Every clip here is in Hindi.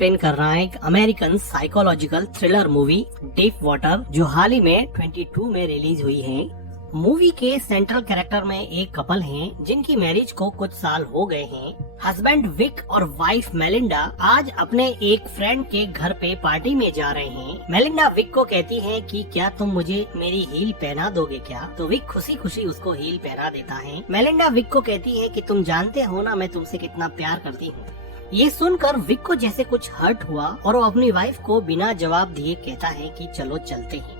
एक्सप्लेन कर रहा है एक American psychological thriller movie deep water, जो हाल ही में 22 में रिलीज हुई है। मूवी के सेंट्रल कैरेक्टर में एक कपल हैं जिनकी मैरिज को कुछ साल हो गए हैं। हस्बैंड विक और वाइफ मेलिंडा आज अपने एक फ्रेंड के घर पे पार्टी में जा रहे हैं। मेलिंडा विक को कहती है कि क्या तुम मुझे मेरी हील पहना दोगे क्या? तो विक खुशी खुशी उसको हील पहना देता है। मेलिंडा विक को कहती है कि तुम जानते हो ना मैं तुमसे कितना प्यार करती हूँ। ये सुनकर विक को जैसे कुछ हर्ट हुआ और वो अपनी वाइफ को बिना जवाब दिए कहता है कि चलो चलते हैं।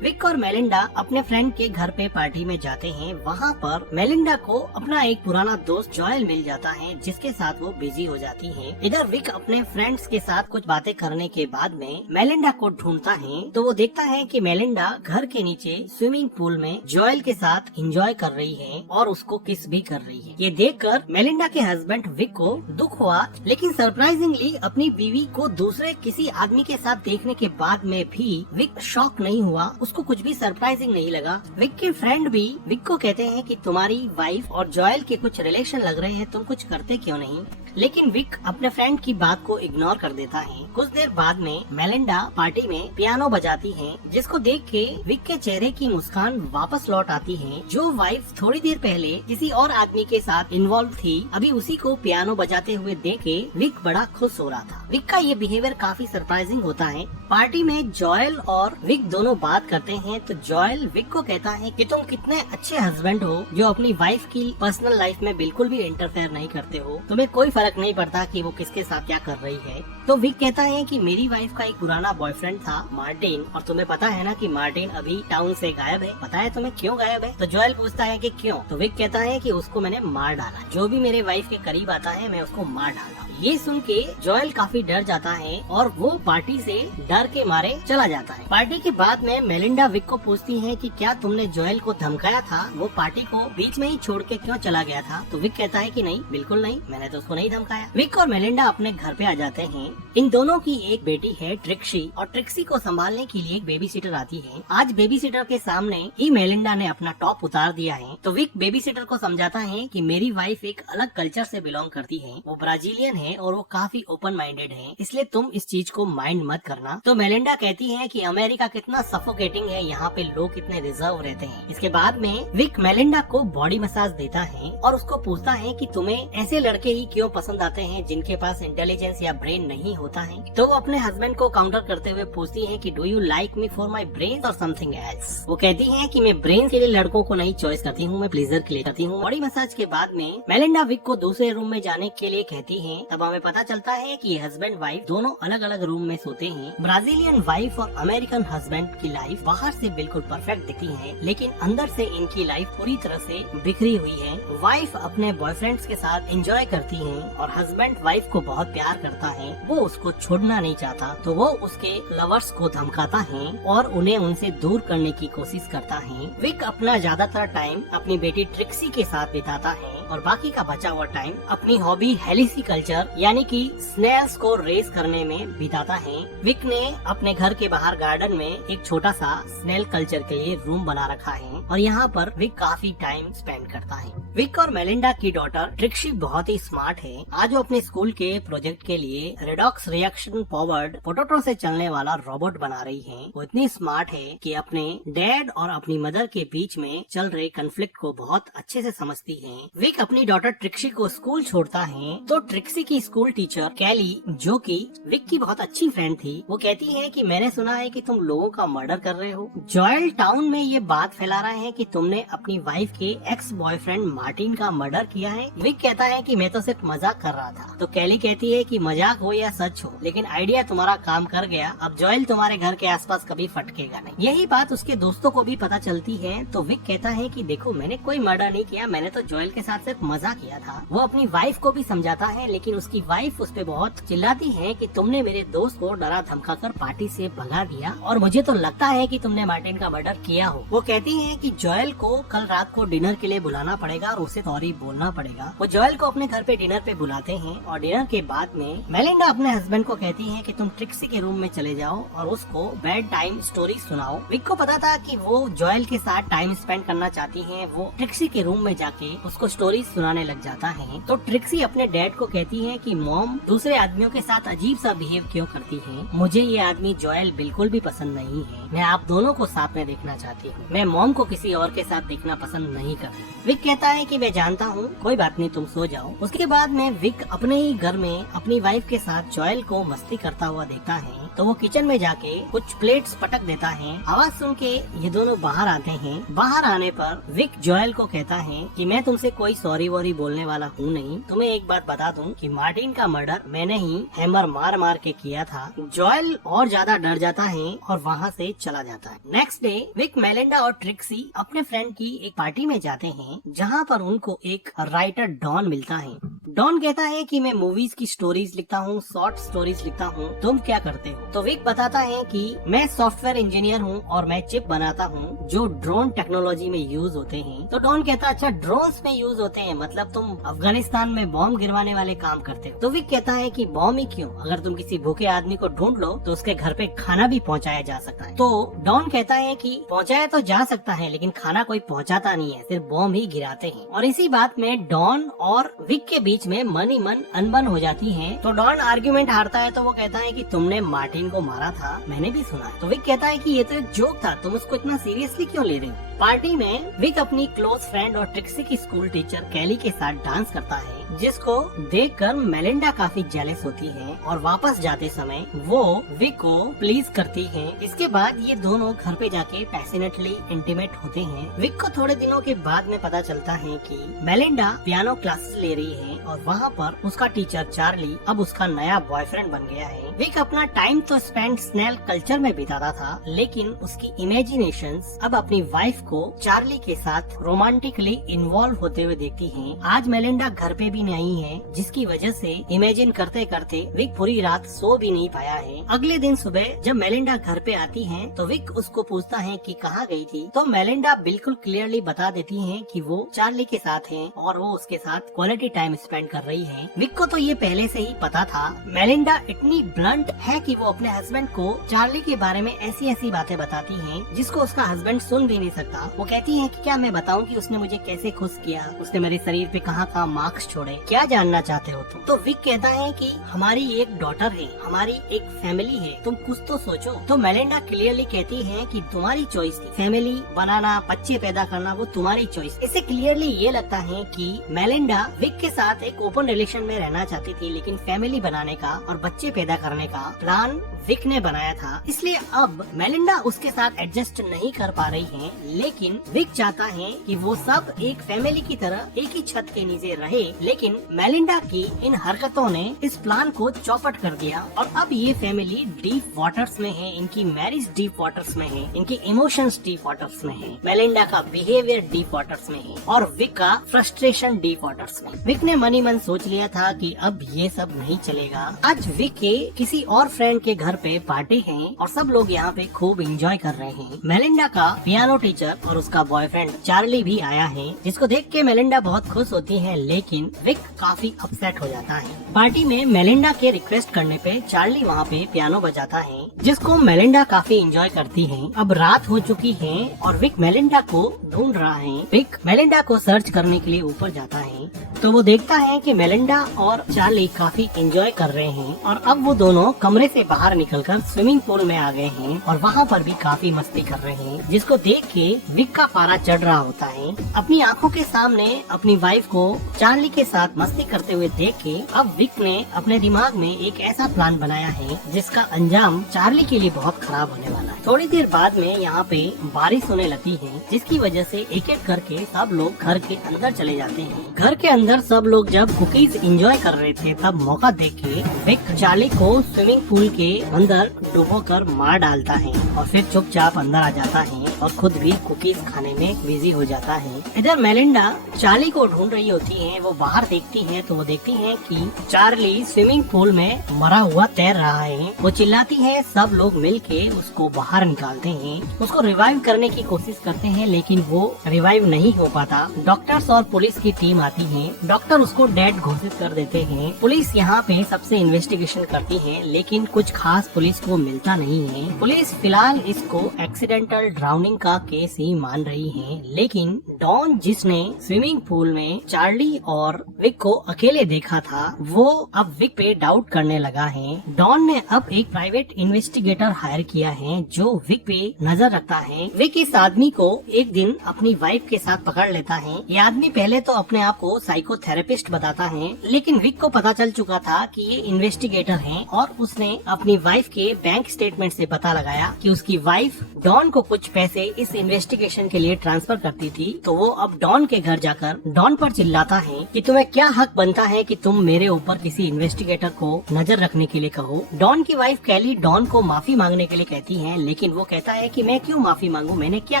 विक और मेलिंडा अपने फ्रेंड के घर पे पार्टी में जाते हैं। वहाँ पर मेलिंडा को अपना एक पुराना दोस्त जॉयल मिल जाता है जिसके साथ वो बिजी हो जाती है। इधर विक अपने फ्रेंड्स के साथ कुछ बातें करने के बाद में मेलिंडा को ढूंढता है तो वो देखता है कि मेलिंडा घर के नीचे स्विमिंग पूल में जॉयल के साथ एंजॉय कर रही है और उसको किस भी कर रही है। ये देखकर मेलिंडा के हस्बैंड विक को दुख हुआ, लेकिन सरप्राइजिंगली अपनी बीवी को दूसरे किसी आदमी के साथ देखने के बाद में भी विक शॉक नहीं हुआ। उसको कुछ भी सरप्राइजिंग नहीं लगा। विक के फ्रेंड भी विक को कहते हैं कि तुम्हारी वाइफ और जॉयल के कुछ रिलेशन लग रहे हैं, तुम कुछ करते क्यों नहीं? लेकिन विक अपने फ्रेंड की बात को इग्नोर कर देता है। कुछ देर बाद में मेलिंडा पार्टी में पियानो बजाती है, जिसको देख के विक के चेहरे की मुस्कान वापस लौट आती है। जो वाइफ थोड़ी देर पहले किसी और आदमी के साथ इन्वॉल्व थी, अभी उसी को पियानो बजाते हुए देख के विक बड़ा खुश हो रहा था। विक का ये बिहेवियर काफी सरप्राइजिंग होता है। पार्टी में जॉयल और विक दोनों बात करते हैं तो जॉयल विक को कहता है कि तुम कितने अच्छे हस्बैंड हो जो अपनी वाइफ की पर्सनल लाइफ में बिल्कुल भी इंटरफेयर नहीं करते हो। तुम्हें कोई फर्क नहीं पड़ता कि वो किसके साथ क्या कर रही है। तो विक कहता है कि मेरी वाइफ का एक पुराना बॉयफ्रेंड था मार्टिन, और तुम्हें पता है ना कि मार्टिन अभी टाउन से गायब है। पता है तुम्हें क्यों गायब है? तो जॉयल पूछता है कि क्यों? तो विक कहता है कि उसको मैंने मार डाला। जो भी मेरे वाइफ के करीब आता है मैं उसको मार डालता हूँ। ये सुन के जॉयल काफी डर जाता है और वो पार्टी से डर के मारे चला जाता है। पार्टी के बाद में मेलिंडा विक को पूछती है कि क्या तुमने जॉयल को धमकाया था? वो पार्टी को बीच में ही छोड़ के क्यों चला गया था? तो विक कहता है कि नहीं, बिल्कुल नहीं, मैंने तो उसको नहीं धमकाया। विक और मेलिंडा अपने घर पे आ जाते हैं। इन दोनों की एक बेटी है ट्रिक्सी, और ट्रिक्सी को संभालने के लिए एक बेबी सिटर आती है। आज बेबी सिटर के सामने ही मेलिंडा ने अपना टॉप उतार दिया है। तो विक बेबी सिटर को समझाता है कि मेरी वाइफ एक अलग कल्चर से बिलोंग करती है, वो ब्राजीलियन है और वो काफी ओपन माइंडेड है, इसलिए तुम इस चीज को माइंड मत करना। तो मेलिंडा कहती है कि अमेरिका कितना सफोकेटिंग है, यहाँ पे लोग कितने रिजर्व रहते हैं। इसके बाद में विक मेलिंडा को बॉडी मसाज देता है और उसको पूछता है कि तुम्हें ऐसे लड़के ही क्यों पसंद आते हैं जिनके पास इंटेलिजेंस या ब्रेन नहीं होता है? तो वो अपने हस्बैंड को काउंटर करते हुए पूछती है कि do you like me for my brain और समथिंग एल्स? वो कहती है कि मैं ब्रेन के लिए लड़कों को नहीं चॉइस करती हूँ, मैं प्लेजर के लिए करती हूँ। बॉडी मसाज के बाद में मेलिंडा विक को दूसरे रूम में जाने के लिए कहती है। तब हमें पता चलता है कि हस्बैंड वाइफ दोनों अलग अलग रूम में सोते हैं। ब्राजीलियन वाइफ और अमेरिकन हस्बैंड की लाइफ बाहर से बिल्कुल परफेक्ट दिखती है, लेकिन अंदर से इनकी लाइफ पूरी तरह से बिखरी हुई है। वाइफ अपने बॉयफ्रेंड्स के साथ एंजॉय करती है और हस्बैंड वाइफ को बहुत प्यार करता है, वो उसको छोड़ना नहीं चाहता, तो वो उसके लवर्स को धमकाता है और उन्हें उनसे दूर करने की कोशिश करता है। विक अपना ज्यादातर टाइम अपनी बेटी ट्रिक्सी के साथ बिताता है और बाकी का बचा हुआ टाइम अपनी हॉबी हेलिसी कल्चर यानी कि स्नेल्स को रेस करने में बिताता है। विक ने अपने घर के बाहर गार्डन में एक छोटा सा स्नेल कल्चर के लिए रूम बना रखा है और यहाँ पर विक काफी टाइम स्पेंड करता है। विक और मेलिंडा की डॉटर ट्रिक्सी बहुत ही स्मार्ट है। आज वो अपने स्कूल के प्रोजेक्ट के लिए रेडॉक्स रिएक्शन फॉरवर्ड पोटैटो से चलने वाला रोबोट बना रही है। वो इतनी स्मार्ट है कि अपने डैड और अपनी मदर के बीच में चल रहे कन्फ्लिक्ट को बहुत अच्छे से समझती है। विक अपनी डॉटर ट्रिक्सी को स्कूल छोड़ता है तो ट्रिक्सी की स्कूल टीचर कैली, जो कि विक की बहुत अच्छी फ्रेंड थी, वो कहती है कि मैंने सुना है कि तुम लोगों का मर्डर कर रहे हो। जॉयल टाउन में ये बात फैला रहे हैं कि तुमने अपनी वाइफ के एक्स बॉयफ्रेंड मार्टिन का मर्डर किया है। विक कहता है कि मैं तो सिर्फ मजाक कर रहा था। तो कैली कहती है कि मजाक हो या सच हो, लेकिन आइडिया तुम्हारा काम कर गया। अब जॉयल तुम्हारे घर के आसपास कभी फटकेगा नहीं। यही बात उसके दोस्तों को भी पता चलती है। तो विक कहता है कि देखो मैंने कोई मर्डर नहीं किया, मैंने तो जॉयल के साथ सिर्फ मजाक किया था। वो अपनी वाइफ को भी समझाता है, लेकिन उसकी वाइफ उस पे बहुत चिल्लाती है कि तुमने मेरे दोस्त को डरा धमका कर पार्टी से भगा दिया और मुझे तो लगता है कि तुमने मार्टिन का मर्डर किया हो। वो कहती है कि जॉयल को कल रात को डिनर के लिए बुलाना पड़ेगा और उसे सॉरी बोलना पड़ेगा। वो जॉयल को अपने घर पे डिनर पे बुलाते हैं और डिनर के बाद में मेलिंडा अपने हस्बैंड को कहती है कि तुम ट्रिक्सी के रूम में चले जाओ और उसको बेड टाइम स्टोरी सुनाओ। विक को पता था कि वो जॉयल के साथ टाइम स्पेंड करना चाहती है। वो ट्रिक्सी के रूम में जाके उसको स्टोरी स्टोरी सुनाने लग जाता है। तो ट्रिक्सी अपने डैड को कहती है कि मॉम दूसरे आदमियों के साथ अजीब सा बिहेव क्यों करती है, मुझे ये आदमी जोएल बिल्कुल भी पसंद नहीं है, मैं आप दोनों को साथ में देखना चाहती हूँ, मैं मॉम को किसी और के साथ देखना पसंद नहीं करती। विक कहता है कि मैं जानता हूँ, कोई बात नहीं, तुम सो जाओ। उसके बाद में विक अपने ही घर में अपनी वाइफ के साथ जोएल को मस्ती करता हुआ देखता है। तो वो किचन में जाके कुछ प्लेट्स पटक देता है। आवाज सुन के ये दोनों बाहर आते हैं। बाहर आने पर विक जोएल को कहता है कि मैं तुमसे कोई सॉरी वॉरी बोलने वाला हूँ नहीं, तुम्हें एक बात बता दूं कि मार्टिन का मर्डर मैंने ही हैमर मार मार के किया था। जोएल और ज्यादा डर जाता है और वहाँ से चला जाता है। नेक्स्ट डे विक, मेलिंडा और ट्रिक्सी अपने फ्रेंड की एक पार्टी में जाते हैं, जहाँ पर उनको एक राइटर डॉन मिलता है। डॉन कहता है कि मैं मूवीज की स्टोरीज लिखता हूँ, शॉर्ट स्टोरीज लिखता हूँ, तुम क्या करते हो? तो विक बताता है कि मैं सॉफ्टवेयर इंजीनियर हूँ और मैं चिप बनाता हूँ जो ड्रोन टेक्नोलॉजी में यूज होते हैं। तो डॉन कहता अच्छा ड्रोन्स में यूज होते हैं, मतलब तुम अफगानिस्तान में बॉम्ब गिरवाने वाले काम करते हो। तो विक कहता है कि बॉम्ब ही क्यों, अगर तुम किसी भूखे आदमी को ढूंढ लो तो उसके घर पे खाना भी पहुँचाया जा सकता है। तो डॉन कहता है कि पहुँचाया तो जा सकता है लेकिन खाना कोई पहुँचाता नहीं है, सिर्फ बॉम्ब ही गिराते हैं। और इसी बात में डॉन और विक के बीच में मन ही मन अनबन हो जाती है। तो डॉन आर्ग्यूमेंट हारता है तो वो कहता है कि तुमने मार्टिन को मारा था, मैंने भी सुना। तो विक कहता है कि ये तो एक जोक था, तुम उसको इतना सीरियसली क्यों ले रहे हो? पार्टी में विक अपनी क्लोज फ्रेंड और ट्रिक्सी की स्कूल टीचर कैली के साथ डांस करता है, जिसको देखकर मेलिंडा काफी जेलस होती है और वापस जाते समय वो विक को प्लीज करती है। इसके बाद ये दोनों घर पे जाके पैशनेटली इंटीमेट होते हैं। विक को थोड़े दिनों के बाद में पता चलता है कि मेलिंडा पियानो क्लासेस ले रही है और वहाँ पर उसका टीचर चार्ली अब उसका नया बॉयफ्रेंड बन गया है। विक अपना टाइम तो स्पेंड स्नेल कल्चर में बिताता था, लेकिन उसकी इमेजिनेशंस अब अपनी वाइफ को चार्ली के साथ रोमांटिकली इन्वॉल्व होते हुए देखती हैं। आज मेलिंडा घर पे भी नहीं है, जिसकी वजह से इमेजिन करते करते विक पूरी रात सो भी नहीं पाया है। अगले दिन सुबह जब मेलिंडा घर पे आती है तो विक उसको पूछता है कि कहाँ गई थी। तो मेलिंडा बिल्कुल क्लियरली बता देती है कि वो चार्ली के साथ है और वो उसके साथ क्वालिटी टाइम स्पेंड कर रही है। विक को तो ये पहले से ही पता था। मेलिंडा इतनी ब्लंट है कि वो अपने हस्बैंड को चार्ली के बारे में ऐसी ऐसी बातें बताती है जिसको उसका हस्बैंड सुन भी नहीं सकता। वो कहती है कि क्या मैं बताऊं कि उसने मुझे कैसे खुश किया, उसने मेरे शरीर पे कहाँ कहाँ मार्क्स छोड़े, क्या जानना चाहते हो तुम? तो विक कहता है कि हमारी एक डॉटर है, हमारी एक फैमिली है, तुम कुछ तो सोचो। तो मेलिंडा क्लियरली कहती है कि तुम्हारी चॉइस थी, फैमिली बनाना, बच्चे पैदा करना वो तुम्हारी चॉइस। इससे क्लियरली ये लगता है कि मेलिंडा विक के साथ एक ओपन रिलेशन में रहना चाहती थी, लेकिन फैमिली बनाने का और बच्चे पैदा करने का प्लान विक ने बनाया था। इसलिए अब मेलिंडा उसके साथ एडजस्ट नहीं कर पा रही है, लेकिन विक चाहता है कि वो सब एक फैमिली की तरह एक ही छत के नीचे रहे। लेकिन मेलिंडा की इन हरकतों ने इस प्लान को चौपट कर दिया और अब ये फैमिली डीप वाटर्स में है, इनकी मैरिज डीप वाटर्स में है, इनकी इमोशंस डीप वाटर्स में है, मेलिंडा का बिहेवियर डीप वाटर्स में है और विक का फ्रस्ट्रेशन डीप वाटर्स में। विक ने मन ही मन सोच लिया था कि अब ये सब नहीं चलेगा। आज विक के किसी और फ्रेंड के घर पे पार्टी है और सब लोग यहाँ पे खूब एंजॉय कर रहे हैं। मेलिंडा का पियानो टीचर और उसका बॉयफ्रेंड चार्ली भी आया है, जिसको देख के मेलिंडा बहुत खुश होती है, लेकिन विक काफी अपसेट हो जाता है। पार्टी में मेलिंडा के रिक्वेस्ट करने पे चार्ली वहाँ पे पियानो बजाता है, जिसको मेलिंडा काफी एंजॉय करती है। अब रात हो चुकी है और विक मेलिंडा को ढूंढ रहा है। विक मेलिंडा को सर्च करने के लिए ऊपर जाता है तो वो देखता है कि मेलिंडा और चार्ली काफी एंजॉय कर रहे हैं और अब वो दोनों कमरे से बाहर निकलकर स्विमिंग पूल में आ गए हैं और वहाँ पर भी काफी मस्ती कर रहे हैं, जिसको देख के विक का पारा चढ़ रहा होता है। अपनी आंखों के सामने अपनी वाइफ को चार्ली के साथ मस्ती करते हुए देख के अब विक ने अपने दिमाग में एक ऐसा प्लान बनाया है जिसका अंजाम चार्ली के लिए बहुत खराब होने वाला है। थोड़ी देर बाद में यहाँ पे बारिश होने लगती है, जिसकी वजह से एक एक करके सब लोग घर के अंदर चले जाते हैं। घर के अंदर सब लोग जब कुकीज एंजॉय कर रहे थे तब मौका देख के विक चार्ली को स्विमिंग पूल के अंदर डुबोकर मार डालता है और फिर चुपचाप अंदर आ जाता है और खुद भी कुकीज खाने में बिजी हो जाता है। इधर मेलिंडा चार्ली को ढूंढ रही होती है। वो बाहर देखती है तो वो देखती है कि चार्ली स्विमिंग पूल में मरा हुआ तैर रहा है। वो चिल्लाती है, सब लोग मिलके उसको बाहर निकालते हैं, उसको रिवाइव करने की कोशिश करते हैं, लेकिन वो रिवाइव नहीं हो पाता। डॉक्टर्स और पुलिस की टीम आती है। डॉक्टर उसको डेड घोषित कर देते हैं। पुलिस यहाँ पे सबसे इन्वेस्टिगेशन करती है, लेकिन कुछ खास पुलिस को मिलता नहीं है। पुलिस फिलहाल इसको एक्सीडेंटल ड्राउनिंग ड्राउनिंग का केस ही मान रही हैं, लेकिन डॉन जिसने स्विमिंग पूल में चार्ली और विक को अकेले देखा था वो अब विक पे डाउट करने लगा है। डॉन ने अब एक प्राइवेट इन्वेस्टिगेटर हायर किया है जो विक पे नजर रखता है। विक इस आदमी को एक दिन अपनी वाइफ के साथ पकड़ लेता है। ये आदमी पहले तो अपने आप को साइकोथेरेपिस्ट बताता है, लेकिन विक को पता चल चुका था कि ये इन्वेस्टिगेटर है और उसने अपनी वाइफ के बैंक स्टेटमेंट से पता लगाया कि उसकी वाइफ डॉन को कुछ पैसे इस इन्वेस्टिगेशन के लिए ट्रांसफर करती थी। तो वो अब डॉन के घर जाकर डॉन पर चिल्लाता है कि तुम्हें क्या हक बनता है कि तुम मेरे ऊपर किसी इन्वेस्टिगेटर को नजर रखने के लिए कहो। डॉन की वाइफ कैली डॉन को माफी मांगने के लिए कहती है, लेकिन वो कहता है कि मैं क्यों माफी मांगू, मैंने क्या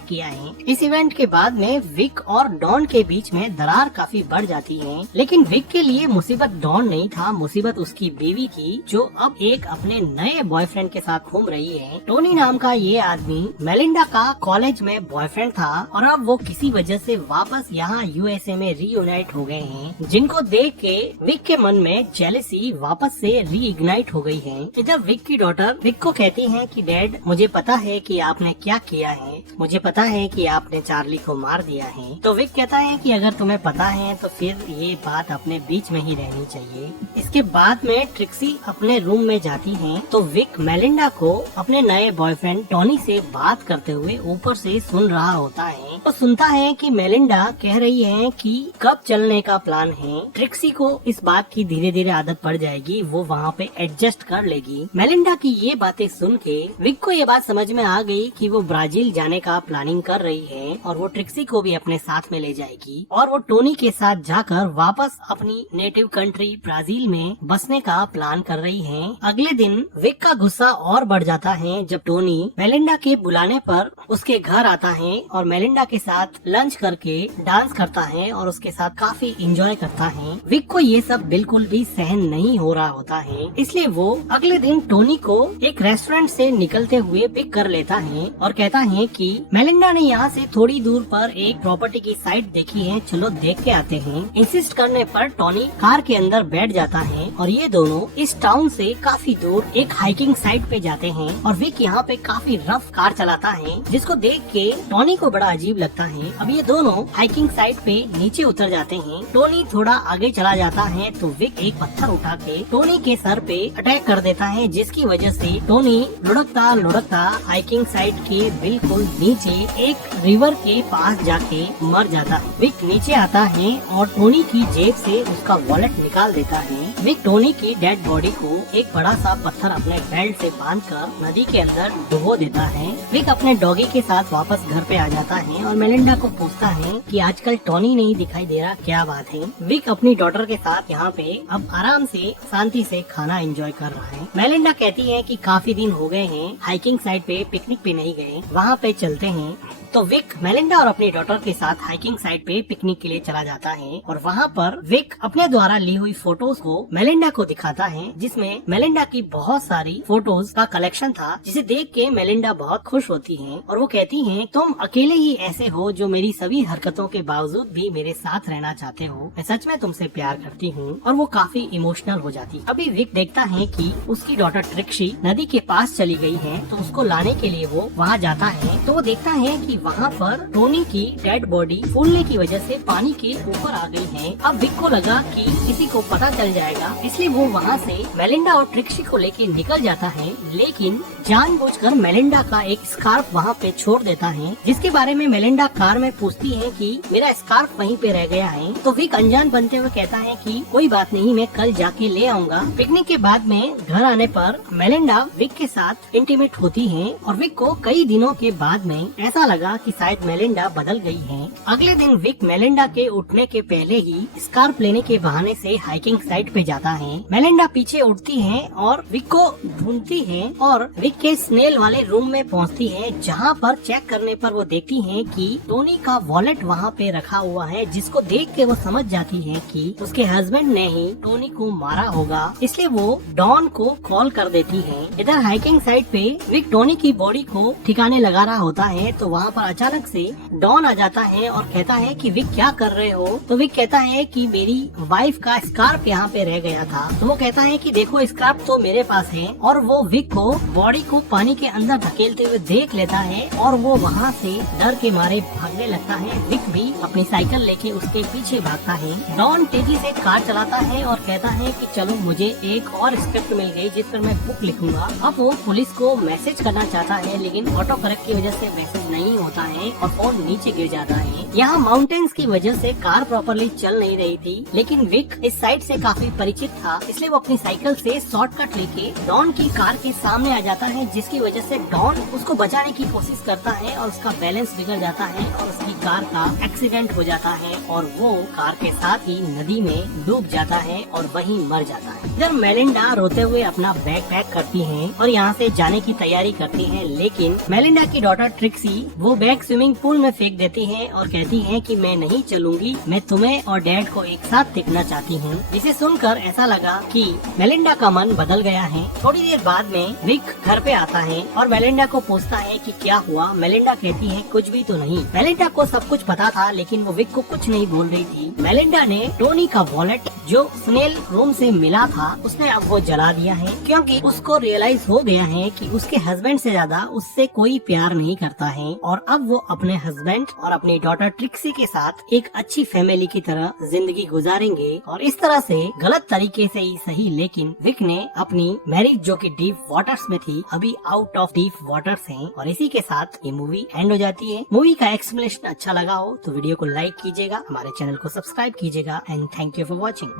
किया है। इस इवेंट के बाद में विक और डॉन के बीच में दरार काफी बढ़ जाती है, लेकिन विक के लिए मुसीबत डॉन नहीं था, मुसीबत उसकी बीवी थी जो अब एक अपने नए बॉयफ्रेंड के साथ घूम रही है। टोनी नाम का ये आदमी मेलिंडा का कॉलेज में बॉयफ्रेंड था और अब वो किसी वजह से वापस यहाँ यूएसए में रीयूनाइट हो गए हैं, जिनको देख के विक के मन में जेलसी वापस से रीइग्नाइट हो गई है। इधर विक की डॉटर विक को कहती है कि डैड मुझे पता है कि आपने क्या किया है, मुझे पता है कि आपने चार्ली को मार दिया है। तो विक कहता है कि अगर तुम्हें पता है तो फिर ये बात अपने बीच में ही रहनी चाहिए। इसके बाद में ट्रिक्सी अपने रूम में जाती है तो विक मेलिंडा को अपने नए बॉयफ्रेंड टॉनी से बात करते हुए ऊपर से सुन रहा होता है। तो सुनता है कि मेलिंडा कह रही है कि कब चलने का प्लान है। ट्रिक्सी को इस बात की धीरे धीरे आदत पड़ जाएगी, वो वहाँ पे एडजस्ट कर लेगी। मेलिंडा की ये बातें सुन के विक को ये बात समझ में आ गई कि वो ब्राजील जाने का प्लानिंग कर रही है और वो ट्रिक्सी को भी अपने साथ में ले जाएगी और वो टोनी के साथ जाकर वापस अपनी नेटिव कंट्री ब्राजील में बसने का प्लान कर रही है। अगले दिन विक का गुस्सा और बढ़ जाता है जब टोनी मेलिंडा के बुलाने पर उसके घर आता है और मेलिंडा के साथ लंच करके डांस करता है और उसके साथ काफी एंजॉय करता है। विक को ये सब बिल्कुल भी सहन नहीं हो रहा होता है, इसलिए वो अगले दिन टोनी को एक रेस्टोरेंट से निकलते हुए पिक कर लेता है और कहता है कि मेलिंडा ने यहाँ से थोड़ी दूर पर एक प्रॉपर्टी की साइट देखी है, चलो देख के आते हैं। इंसिस्ट करने पर टोनी कार के अंदर बैठ जाता है और ये दोनों इस टाउन से काफी दूर एक हाइकिंग साइट पे जाते हैं और विक यहाँ पे काफी रफ कार चलाता है, जिसको देख के टोनी को बड़ा अजीब लगता है। अब ये दोनों हाइकिंग साइट पे नीचे उतर जाते हैं। टोनी थोड़ा आगे चला जाता है तो विक एक पत्थर उठा के टोनी के सर पे अटैक कर देता है, जिसकी वजह से टोनी लुढ़कता लुढ़कता हाइकिंग साइट के बिल्कुल नीचे एक रिवर के पास जाके मर जाता है। विक नीचे आता है और टोनी की जेब से उसका वॉलेट निकाल देता है। विक टोनी की डेड बॉडी को एक बड़ा सा पत्थर अपने बेल्ट से बांधकर नदी के अंदर डुबो देता है। विक अपने डॉगी के साथ वापस घर पे आ जाता है और मेलिंडा को पूछता है कि आजकल टोनी नहीं दिखाई दे रहा, क्या बात है। विक अपनी डॉटर के साथ यहाँ पे अब आराम से शांति से खाना एंजॉय कर रहा है। मेलिंडा कहती है कि काफी दिन हो गए हैं हाइकिंग साइट पे पिकनिक पे नहीं गए, वहाँ पे चलते हैं। तो विक मेलिंडा और अपनी डॉटर के साथ हाइकिंग साइट पे पिकनिक के लिए चला जाता है और वहाँ पर विक अपने द्वारा ली हुई फोटोज को मेलिंडा को दिखाता है, जिसमें मेलिंडा की बहुत सारी फोटोज का कलेक्शन था, जिसे देख के मेलिंडा बहुत खुश होती है और वो कहती है तुम अकेले ही ऐसे हो जो मेरी सभी हरकतों के बावजूद भी मेरे साथ रहना चाहते हो, मैं सच में तुमसे प्यार करती हूँ। और वो काफी इमोशनल हो जाती। अभी विक देखता है कि उसकी डॉटर ट्रिक्सी नदी के पास चली गई है, तो उसको लाने के लिए वो वहाँ जाता है। तो वो देखता है कि वहाँ पर टोनी की डेड बॉडी फूलने की वजह से पानी के ऊपर आ गई है। अब विक को लगा कि किसी को पता चल जाएगा, इसलिए वो वहाँ से मेलिंडा और ट्रिक्सी को लेके निकल जाता है, लेकिन जानबूझकर मेलिंडा का एक स्कार्फ वहाँ पे छोड़ देता है, जिसके बारे में मेलिंडा कार में पूछती है कि मेरा स्कार्फ वहीं पे रह गया है। तो विक अनजान बनते हुए कहता है कि कोई बात नहीं, मैं कल जाके ले आऊंगा। पिकनिक के बाद में घर आने पर मेलिंडा विक के साथ इंटीमेट होती है और विक को कई दिनों के बाद में ऐसा लगा कि शायद मेलिंडा बदल गई है। अगले दिन विक मेलिंडा के उठने के पहले ही स्कार्फ लेने के बहाने से हाइकिंग साइट पे जाता है। मेलिंडा पीछे उठती है और विक को ढूंढती है और विक के स्नेल वाले रूम में पहुंचती है, जहां पर चेक करने पर वो देखती है कि टोनी का वॉलेट वहां पे रखा हुआ है, जिसको देख के वो समझ जाती है कि उसके हस्बैंड ने ही टोनी को मारा होगा, इसलिए वो डॉन को कॉल कर देती है। इधर हाइकिंग साइट पे विक टोनी की बॉडी को ठिकाने लगा रहा होता है, तो वहाँ पर अचानक से डॉन आ जाता है और कहता है कि विक क्या कर रहे हो। तो विक कहता है कि मेरी वाइफ का स्कार्फ यहाँ पे रह गया था। तो वो कहता है कि देखो स्कार्फ तो मेरे पास है, और वो विक को बॉडी को पानी के अंदर धकेलते हुए देख लेता है और वो वहाँ से डर के मारे भागने लगता है। विक भी अपनी साइकिल लेके उसके पीछे भागता है। डॉन तेजी से कार चलाता है और कहता है कि चलो मुझे एक और स्क्रिप्ट मिल गई जिस पर मैं बुक लिखूंगा। अब वो पुलिस को मैसेज करना चाहता है, लेकिन ऑटो करेक्ट की वजह से मैसेज नहीं होता है और फोन नीचे गिर जाता है। यहाँ माउंटेन्स की वजह से कार प्रॉपरली चल नहीं रही थी, लेकिन विक इस साइड से काफी परिचित था, इसलिए वो अपनी साइकिल से शॉर्टकट लेके डॉन की कार के सामने आ जाता है, जिसकी वजह से डॉन उसको बचाने की कोशिश करता है और उसका बैलेंस बिगड़ जाता है और उसकी कार का एक्सीडेंट हो जाता है और वो कार के साथ ही नदी में डूब जाता है और वहीं मर जाता है। इधर मेलिंडा रोते हुए अपना बैग पैक करती है और यहाँ से जाने की तैयारी करती है, लेकिन मेलिंडा की डॉटर ट्रिक्सी वो बैग स्विमिंग पूल में फेंक देती है और कहती है कि मैं नहीं चलूंगी, मैं तुम्हें और डैड को एक साथ देखना चाहती हूँ। जिसे सुनकर ऐसा लगा कि मेलिंडा का मन बदल गया है। थोड़ी देर बाद में विक घर पे आता है और मेलिंडा को पूछता है कि क्या हुआ। मेलिंडा कहती है कुछ भी तो नहीं। मेलिंडा को सब कुछ पता था, लेकिन वो विक को कुछ नहीं बोल रही थी। मेलिंडा ने टोनी का वॉलेट जो स्नेल रूम से मिला था उसने अब वो जला दिया है, क्योंकि उसको रियलाइज हो गया है कि उसके हस्बैंड से ज्यादा उससे कोई प्यार नहीं करता है और अब वो अपने हस्बैंड और अपनी डॉटर ट्रिक्सी के साथ एक अच्छी फैमिली की तरह जिंदगी गुजारेंगे। और इस तरह से गलत तरीके से ही सही, लेकिन विक ने अपनी मैरिज जो कि डीप वाटर्स में थी अभी आउट ऑफ डीप वाटर्स है। और इसी के साथ ये मूवी एंड हो जाती है। मूवी का एक्सप्लेनेशन अच्छा लगा हो तो वीडियो को लाइक कीजिएगा, हमारे चैनल को सब्सक्राइब कीजिएगा and thank you for watching.